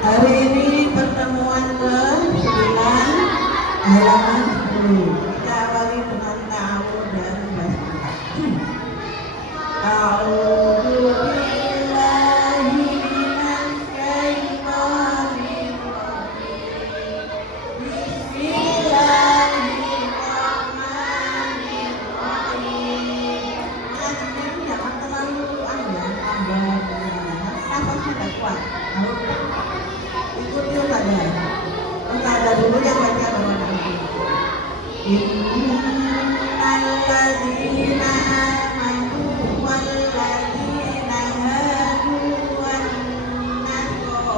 Hari ini pertemuan ke-9 halaman 10. Kita awali dengan ta'awud dan basmalah. A'udzu billahi minasy syaithanir rajim. Bismillahirrahmanirrahim. Jadi jangan terlalu tambah nafasnya nggak kuat. Ikuti nada dulu yang baca baru nanti. Innalladzina amanu walladzina hadu wan nasara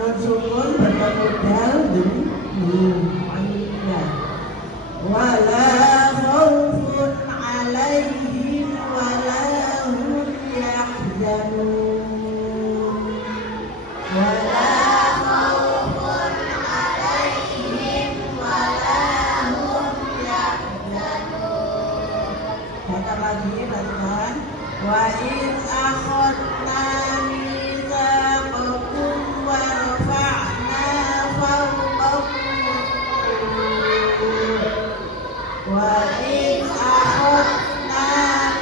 Nuzulun bertemu dal wala khaufun alaihim wala hum yahzanun wala khaufun alaihim wala hum yahzanun. Kata lagi teman-teman, wa in akhadna mitsaqakum wa rafa'na fawqakum wa in akhadna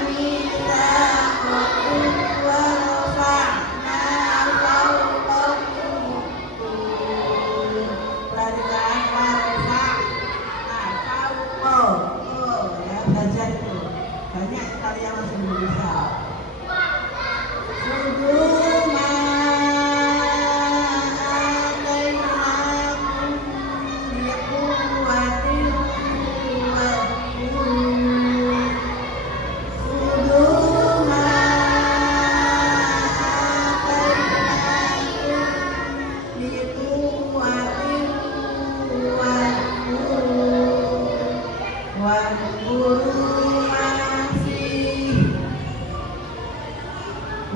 mitsaqakum wa rafa'na fawqakum. Perhatikan warfa'na fawqa. Ya belajar itu. Banyak sekali yang masih belum bisa.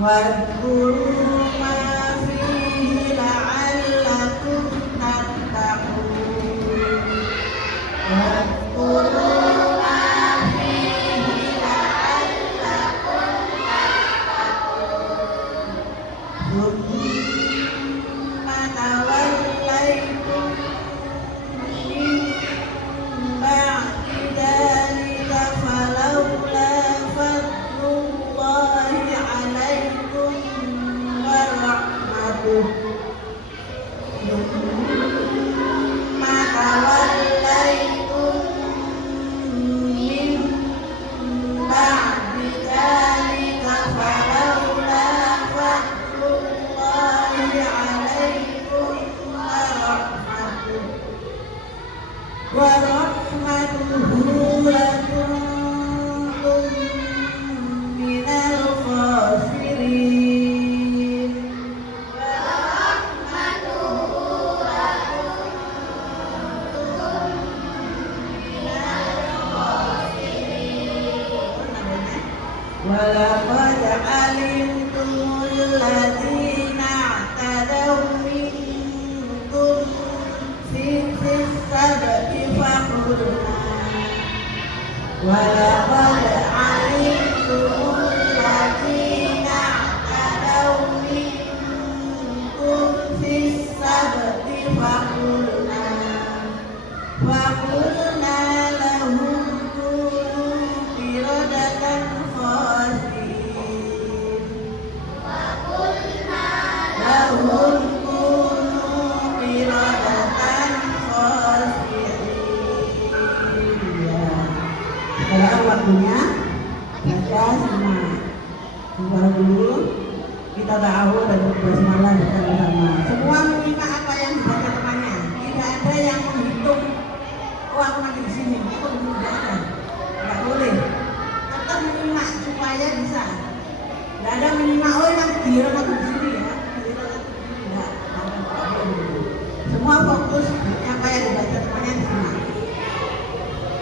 Wadhkuru ma fihi la'allakum tattaqun. Wadhkuru ma fihi la'allakum tattaqun. Tsumma tawallaytum min ba'di dzalika falawla fadlullahi 'alaikum wa rahmatuh. Tsumma tawallaytum min ba'di dzalika falawla fadlullahi 'alaikum wa rahmatuh lakuntum minal khasirin. Walaqad alimtumul ladzina i'tadaw minkum fis sabti faqulna walaqad alimtumul ladzina i'tadaw minkum fis sabti faqulna lahum kunu qiradatan lagunya baca sama suara dulu kita tahu dan berbasmalah bersama-sama. Semua menyimak apa yang dibaca temannya. Tidak ada yang menghitung. Oh aku lagi di sini. Itu tidak ada. Tidak boleh. Tetap menyimak supaya bisa. Tidak ada menyimak. Oh yang giliran aku di sini ya. Tidak. Semua fokus apa yang dibaca temannya disimak.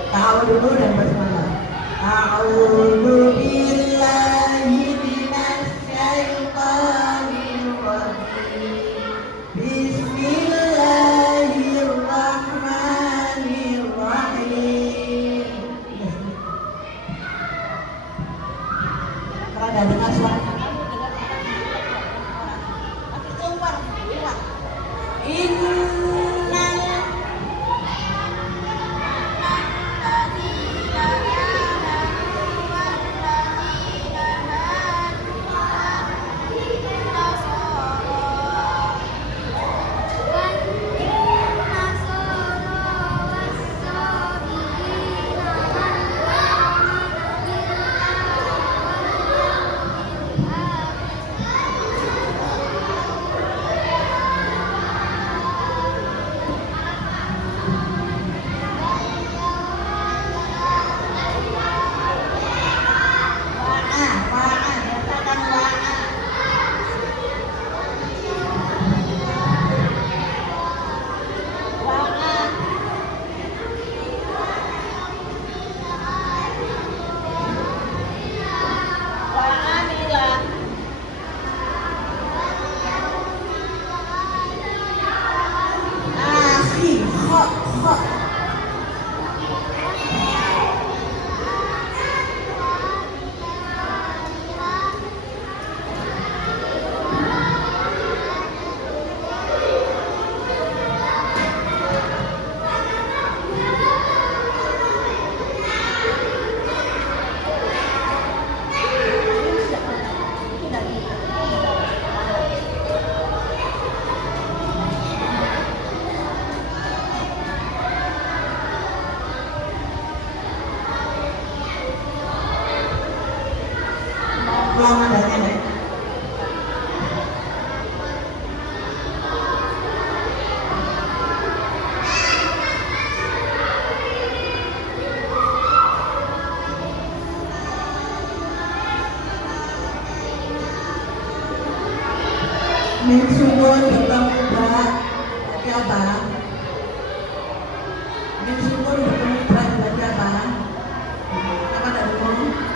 Tahu dulu dan basmalah. A'udzu billahi minasyaitonir rajim. Bismillahirrahmanirrahim. Rada dengar suara. Minsuwun bertemu Mbak siapa? Minsuwun bertemu Mbak siapa? Siapa dari kamu?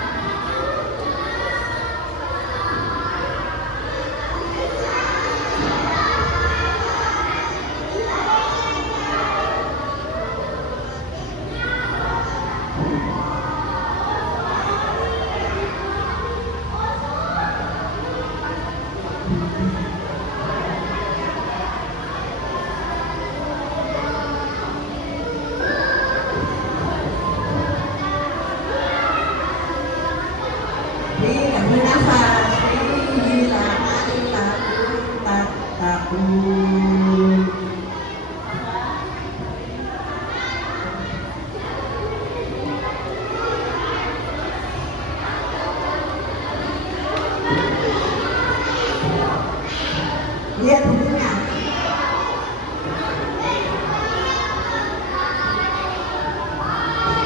Lihat bukunya.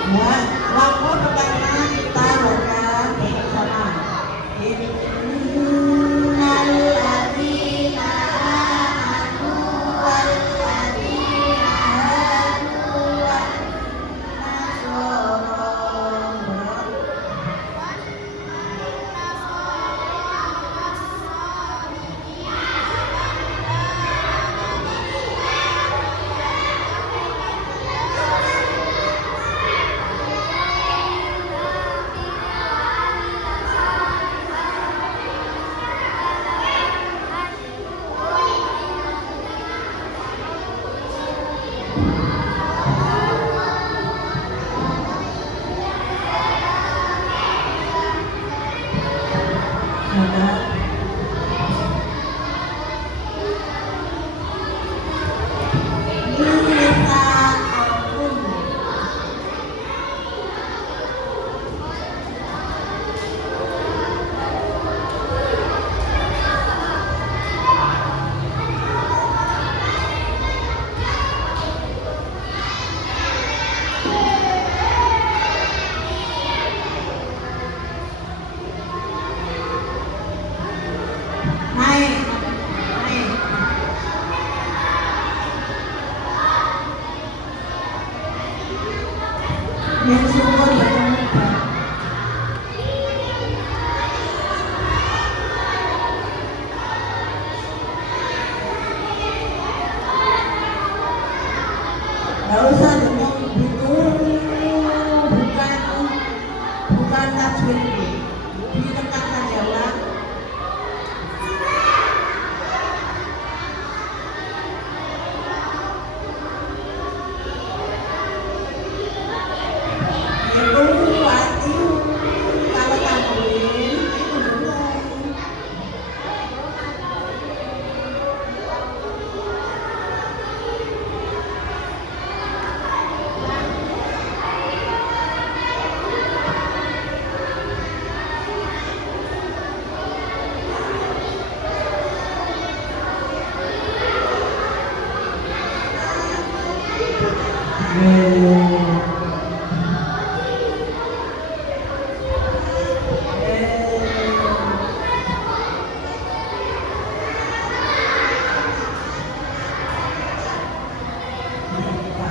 Ya, waktu pertama kita baca bersama. Innal ladzina amanu wal ladzina hadu wan nasara yang syukur bertemu. Gak usah ngomong itu bukan tajwid, ditekan saja lah. Itu arti kalau tajwid itu benar.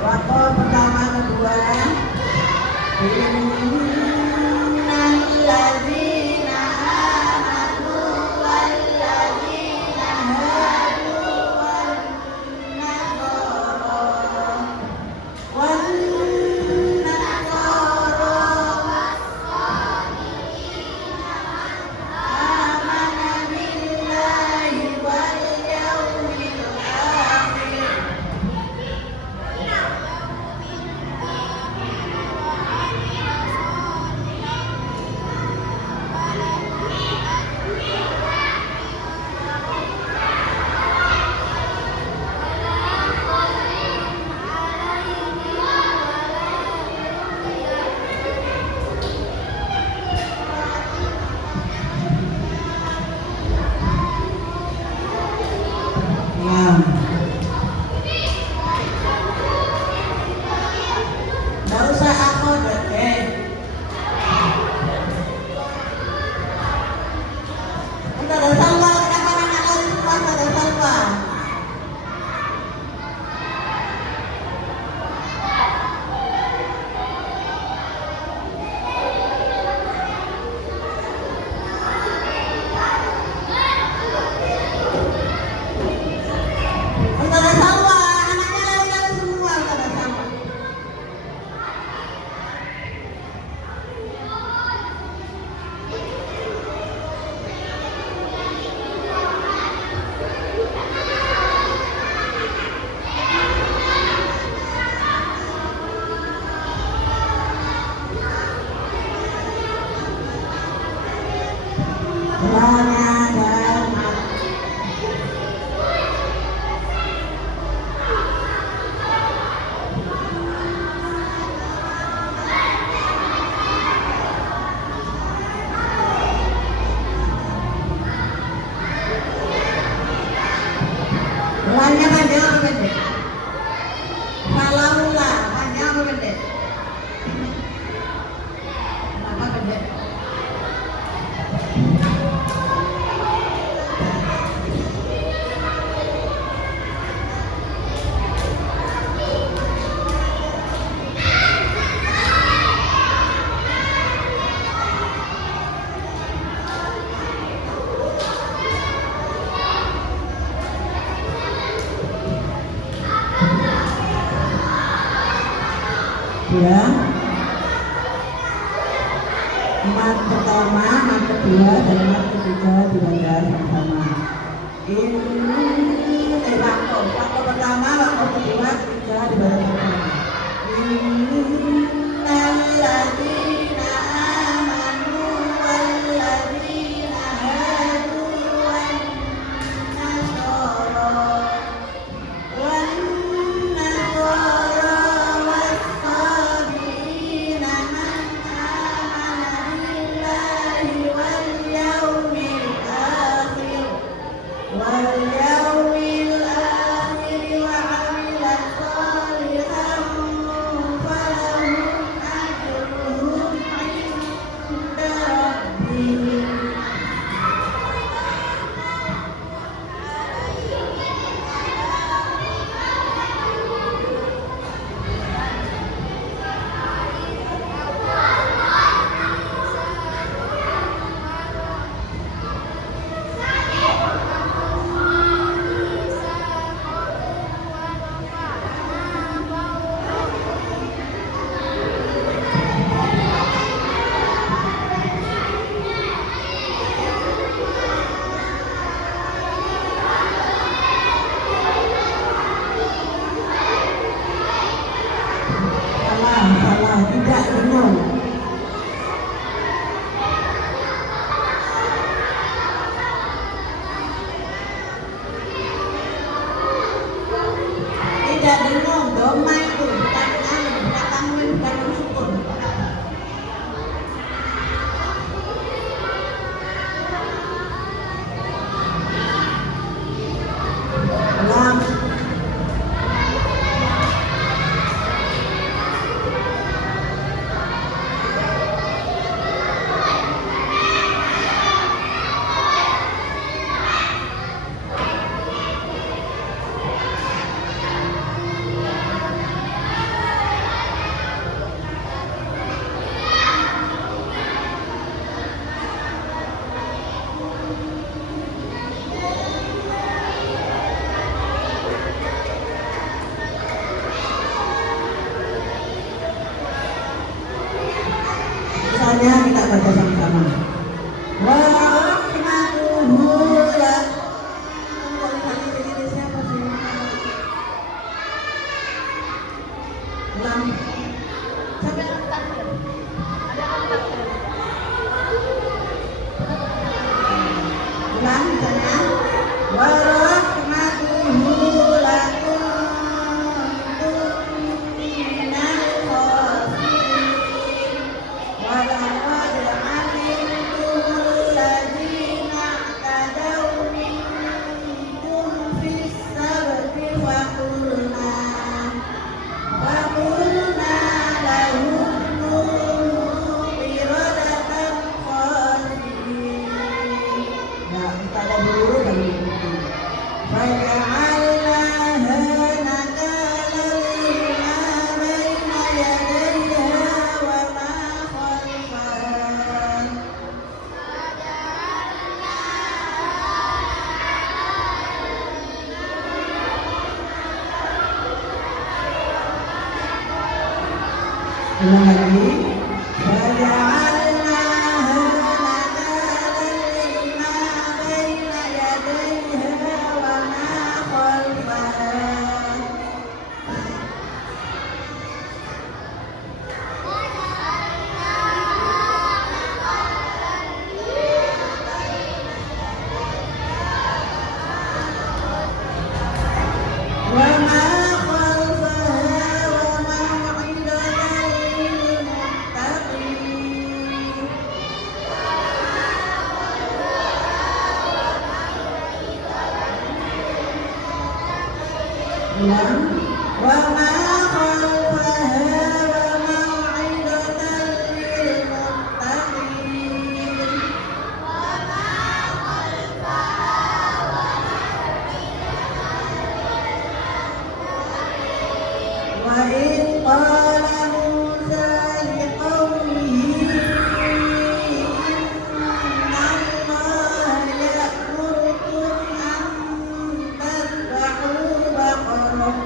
Waktu pertama kedua innalladzina amanu walladzina hadu wannasara amana billahi wal yawmil akhir. Nah, nggak usah aku deh. Kita ada salwa, kenapa nanya kali semua ada salwa? Ada salwa, anaknya lari-lari semua ada salwa. Semuanya dan Bulannya panjang apa pendek? Falaula panjang apa pendek? Kenapa pendek? Ya, mat pertama, mat kedua, dan mat ketiga dibaca sama-sama. Waktu pertama, waktu kedua, ketiga dibaca sama-sama. Innalladzina amanu walladzina hadu wannasara was-sabiina man amana billahi wal yawmil akhir wa 'amila shalihan falahum Siapa yang takbir? Ada yang takbir? Ulang misalnya. Warahmatuhu lakuntum minal khasirin walaqad alimtumul ladzina i'tadaw minkum fis sabti faqulna lahum kunu qiradatan khasirin. Nah, kita ada dulu dari itu. فجعلناها نكالا لما بين يديها وما خلفها. Ulang lagi. فجعلناها نكالا لما بين يديها وما خلفها. وما خلفها وموعظة للمتقين. Ulang. وما خلفها وموعظة للمتقين. وإذ قال موسى لقومه إن الله يأمركم أن تذبحوا بقرة.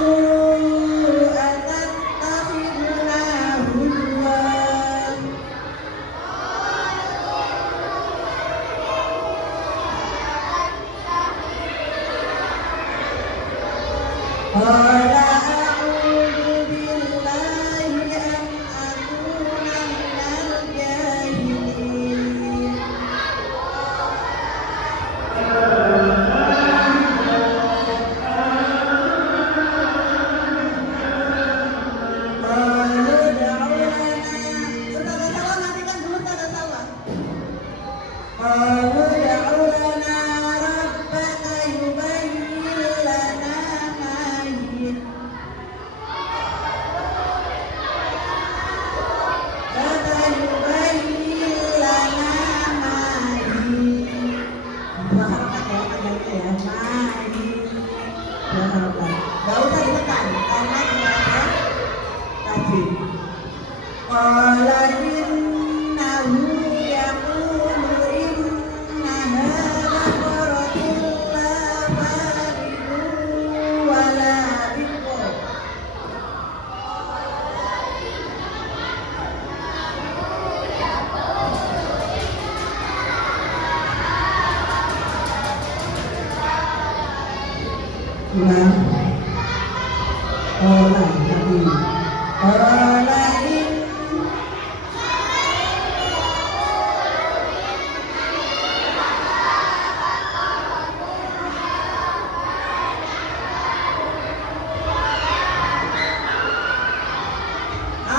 قالوا أتتخذنا هزوا. قال أعوذ بالله أن أكون من الجاهلين. قالوا ادع لنا. Ustaz Salah matikan dulu Ustaz Salah. قالوا ادع لنا ربك يبين لنا ما هي. Kata yubayyin lana ma hi. Berharap ya agaknya ya. Ma hi. Berharap. Gak usah ditekan karena tidak ada tajwid. Qala innahu yaqulu innaha baqaratun la faridun wa la biqar. Ulang. Qala tadi. Qala in.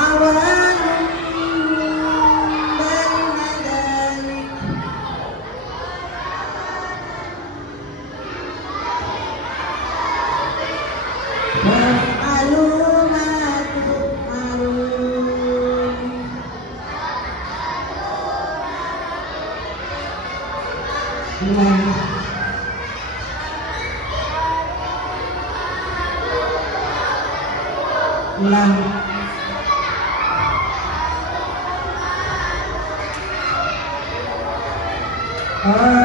Awanun baina dhalik. Fa'alu ma tu'marun. Ulang. Ulang. Ah.